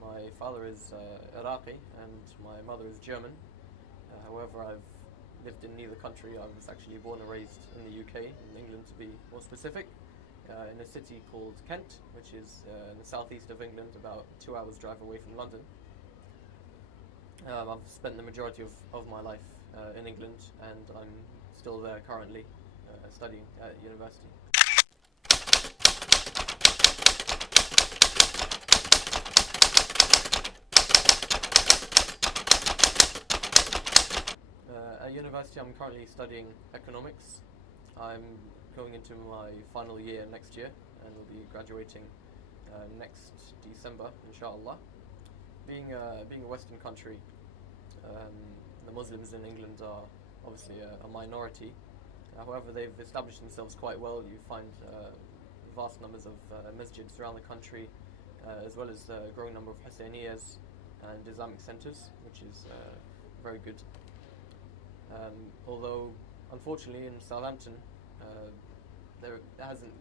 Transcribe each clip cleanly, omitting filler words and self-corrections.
My father is Iraqi and my mother is German. However, I've lived in neither country. I was actually born and raised in the UK, in England to be more specific, in a city called Kent, which is in the southeast of England, about 2 hours drive away from London. I've spent the majority of my life in England, and I'm still there currently, studying at university. At university I'm currently studying economics. I'm going into my final year next year and will be graduating next December, inshallah. Being a Western country, the Muslims in England are obviously a minority. However, they've established themselves quite well. You find vast numbers of masjids around the country, as well as a growing number of Husseiniyyas and Islamic centres, which is very good. Although, unfortunately, in Southampton, there hasn't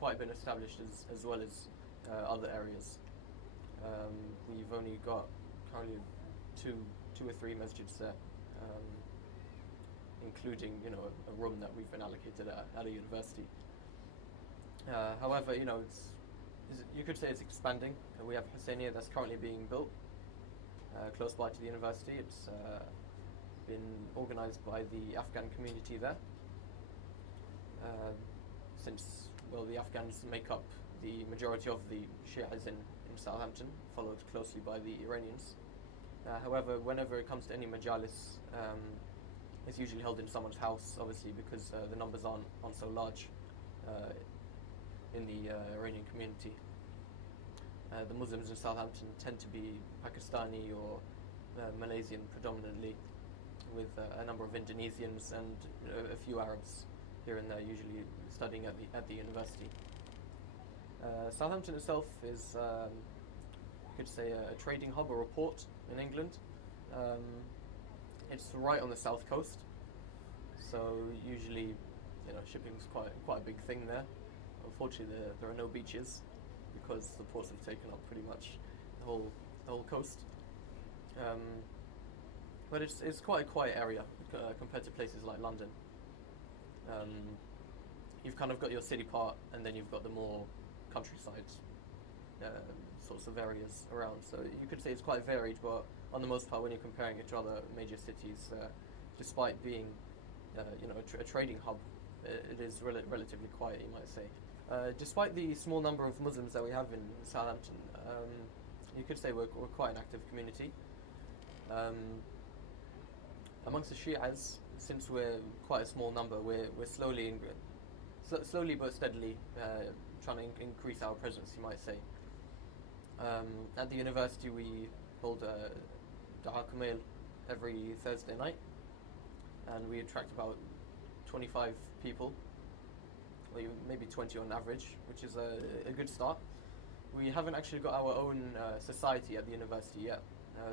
quite been established as well as other areas. We've only got currently two or three masjids there, including a room that we've been allocated at a university. However, you could say it's expanding. We have Husseiniyyah that's currently being built close by to the university. It's been organised by the Afghan community there, since, well, the Afghans make up the majority of the Shias in Southampton, followed closely by the Iranians. However, whenever it comes to any majalis, it's usually held in someone's house, obviously, because the numbers aren't so large in the Iranian community. The Muslims in Southampton tend to be Pakistani or Malaysian predominantly, with a number of Indonesians and a few Arabs here and there, usually studying at the university. Southampton itself is, you could say, a trading hub or a port in England. It's right on the south coast, so usually, shipping's quite a big thing there. Unfortunately, there are no beaches because the ports have taken up pretty much the whole coast. But it's quite a quiet area compared to places like London. You've kind of got your city part, and then you've got the more countryside sorts of areas around. So you could say it's quite varied, but on the most part, when you're comparing it to other major cities, despite being a trading hub, it is relatively quiet, you might say. Despite the small number of Muslims that we have in Southampton, you could say we're quite an active community. Amongst the Shias, since we're quite a small number, we're slowly but steadily trying to increase our presence, you might say. At the university, we hold a Zyarah every Thursday night, and we attract about 25 people, or maybe 20 on average, which is a good start. We haven't actually got our own society at the university yet.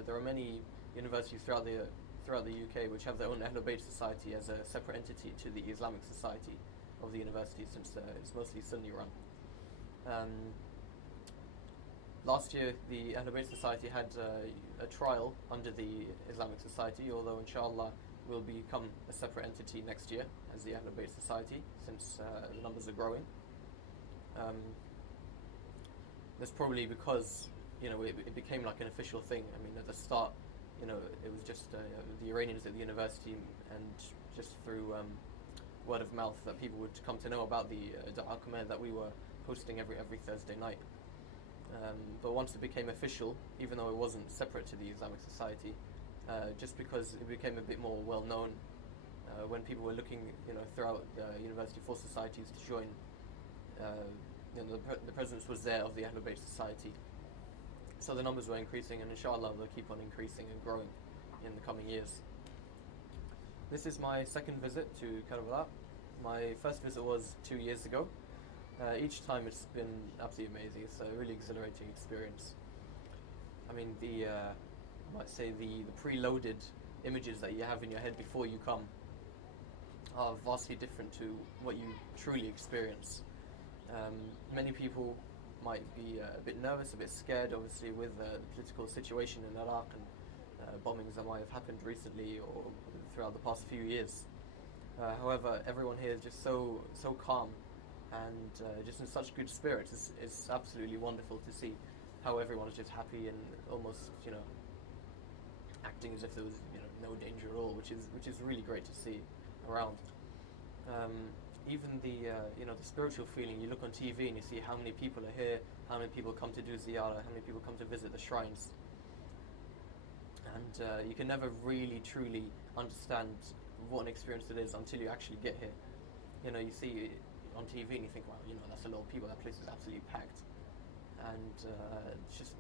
There are many universities throughout the UK which have their own Ahlul Bayt society as a separate entity to the Islamic society of the university, since it's mostly Sunni run. Last year, the Ahlul Bayt society had a trial under the Islamic society, although inshallah will become a separate entity next year as the Ahlul Bayt society, since the numbers are growing. That's probably because it became like an official thing. I mean, at the start, it was just the Iranians at the university, and just through word of mouth that people would come to know about the Zyarah that we were hosting every Thursday night. But once it became official, even though it wasn't separate to the Islamic society, just because it became a bit more well known, when people were looking, throughout the university for societies to join, the presence was there of the Ahlul Bayt society. So the numbers were increasing, and inshallah they'll keep on increasing and growing in the coming years. This is my second visit to Karbala. My first visit was 2 years ago. Each time it's been absolutely amazing. It's a really exhilarating experience. I mean, I might say the preloaded images that you have in your head before you come are vastly different to what you truly experience. Many people might be a bit nervous, a bit scared, obviously, with the political situation in Iraq and bombings that might have happened recently or throughout the past few years. However, everyone here is just so calm and just in such good spirits. It's absolutely wonderful to see how everyone is just happy and almost, acting as if there was, no danger at all, which is really great to see around. Even the spiritual feeling. You look on TV and you see how many people are here, how many people come to do Zyarah, how many people come to visit the shrines, and you can never really truly understand what an experience it is until you actually get here. You see on TV and you think, wow, that's a lot of people. That place is absolutely packed, and it's just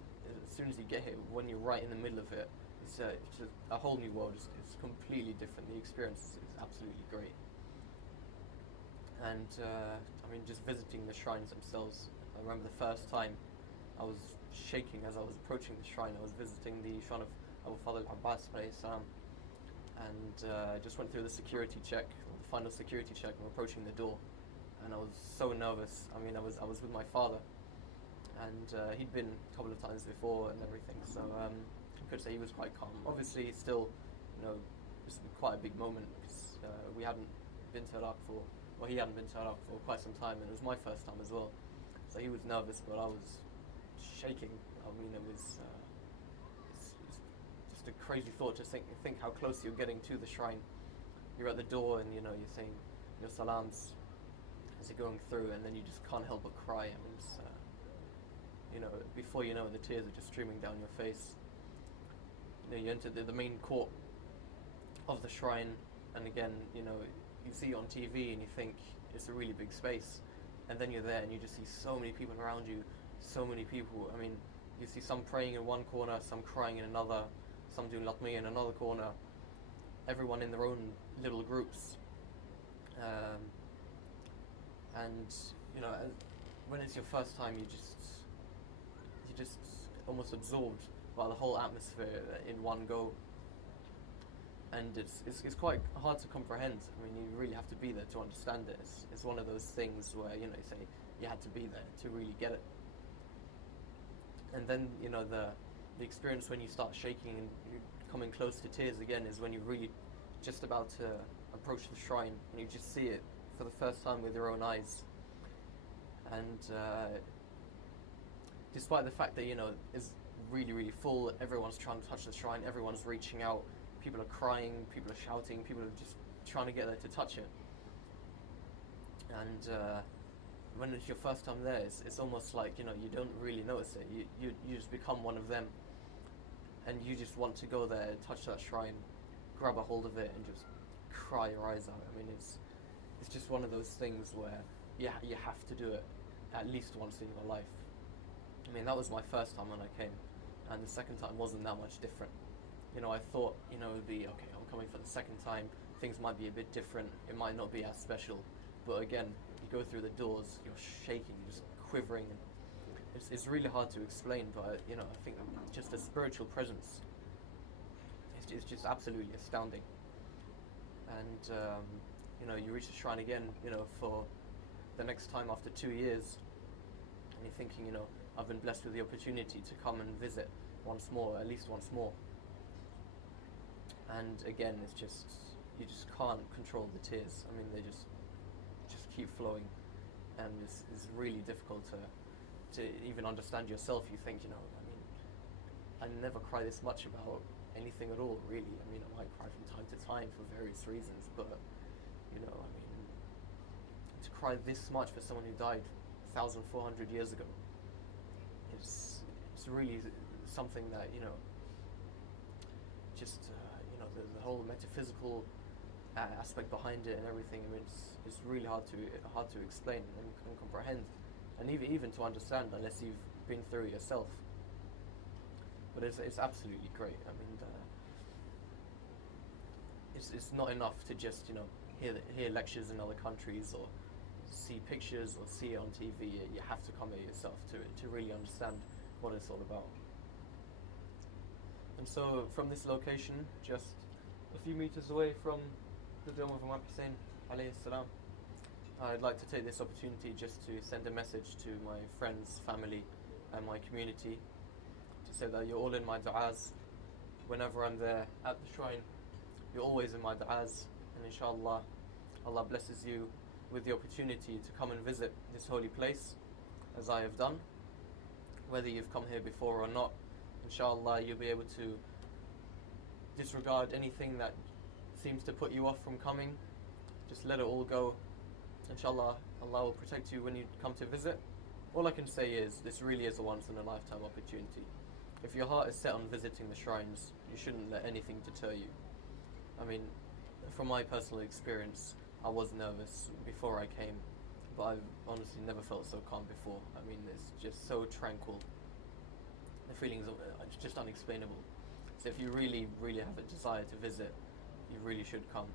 as soon as you get here, when you're right in the middle of it, it's just a whole new world. It's completely different. The experience is absolutely great. And just visiting the shrines themselves. I remember the first time I was shaking as I was approaching the shrine. I was visiting the shrine of al-Kazzaz, and just went through the security check, the final security check. I'm approaching the door, and I was so nervous. I was with my father, and he'd been a couple of times before and everything, so I could say he was quite calm. Obviously, still, it was quite a big moment because we hadn't been to Iraq for. Well, he hadn't been to Iraq for quite some time, and it was my first time as well. So he was nervous, but I was shaking. It was it's just a crazy thought to think how close you're getting to the shrine. You're at the door, and you're saying your salams as you're going through, and then you just can't help but cry. It's, before you know it, the tears are just streaming down your face. You enter the main court of the shrine, and again, you see it on TV and you think it's a really big space, and then you're there and you just see so many people around you, so many people. You see some praying in one corner, some crying in another, some doing latmi in another corner, everyone in their own little groups. When it's your first time, you're just almost absorbed by the whole atmosphere in one go. And it's quite hard to comprehend. You really have to be there to understand it. It's one of those things where you say you had to be there to really get it. And then the experience when you start shaking and you're coming close to tears again is when you're really just about to approach the shrine and you just see it for the first time with your own eyes. And despite the fact that it's really, really full, everyone's trying to touch the shrine, everyone's reaching out. People are crying, people are shouting, people are just trying to get there to touch it. And when it's your first time there, it's almost like, you don't really notice it. You just become one of them. And you just want to go there, touch that shrine, grab a hold of it, and just cry your eyes out. It's just one of those things where you have to do it at least once in your life. That was my first time when I came, and the second time wasn't that much different. I thought, it would be, okay, I'm coming for the second time, things might be a bit different, it might not be as special, but again, you go through the doors, you're shaking, you're just quivering, and it's really hard to explain, but, I think just the spiritual presence, it's just absolutely astounding. And, you reach the shrine again, for the next time after 2 years, and you're thinking, I've been blessed with the opportunity to come and visit once more, at least once more. And again, it's just, you just can't control the tears. They just keep flowing, and it's really difficult to even understand yourself. You think, I never cry this much about anything at all, really. I might cry from time to time for various reasons, but, to cry this much for someone who died 1,400 years ago, it's really something that, the whole metaphysical aspect behind it and everything. It's really hard to explain and comprehend, and even to understand unless you've been through it yourself. But it's absolutely great. It's not enough to just hear lectures in other countries or see pictures or see it on TV. You have to come here yourself to really understand what it's all about. And so from this location, just a few meters away from the dome of Imam Hussein alayhi salam, I'd like to take this opportunity just to send a message to my friends, family, and my community to say that you're all in my du'as. Whenever I'm there at the shrine, you're always in my du'as, and inshallah, Allah blesses you with the opportunity to come and visit this holy place, as I have done. Whether you've come here before or not, inshallah, you'll be able to disregard anything that seems to put you off from coming. Just let it all go. Inshallah, Allah will protect you when you come to visit. All I can say is, this really is a once-in-a-lifetime opportunity. If your heart is set on visiting the shrines, you shouldn't let anything deter you. I mean, from my personal experience, I was nervous before I came, but I've honestly never felt so calm before. I mean, it's just so tranquil. The feelings are just unexplainable. So if you really, really have a desire to visit, you really should come.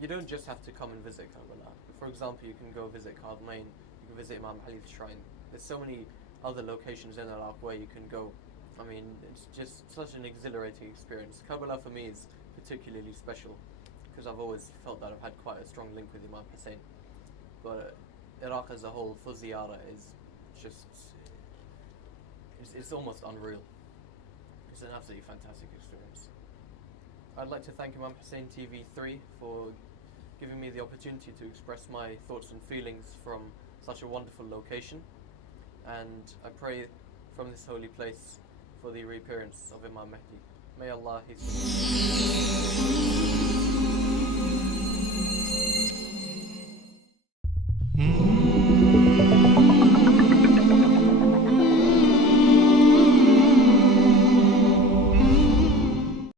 You don't just have to come and visit Karbala. For example, you can go visit Karbala, you can visit Imam Ali's shrine. There's so many other locations in Iraq where you can go. I mean, it's just such an exhilarating experience. Karbala for me is particularly special because I've always felt that I've had quite a strong link with Imam Hussein. But Iraq as a whole for Zyarah is just, it's almost unreal. It's an absolutely fantastic experience. I'd like to thank Imam Hussein TV3 for giving me the opportunity to express my thoughts and feelings from such a wonderful location, and I pray from this holy place for the reappearance of Imam Mahdi. May Allah his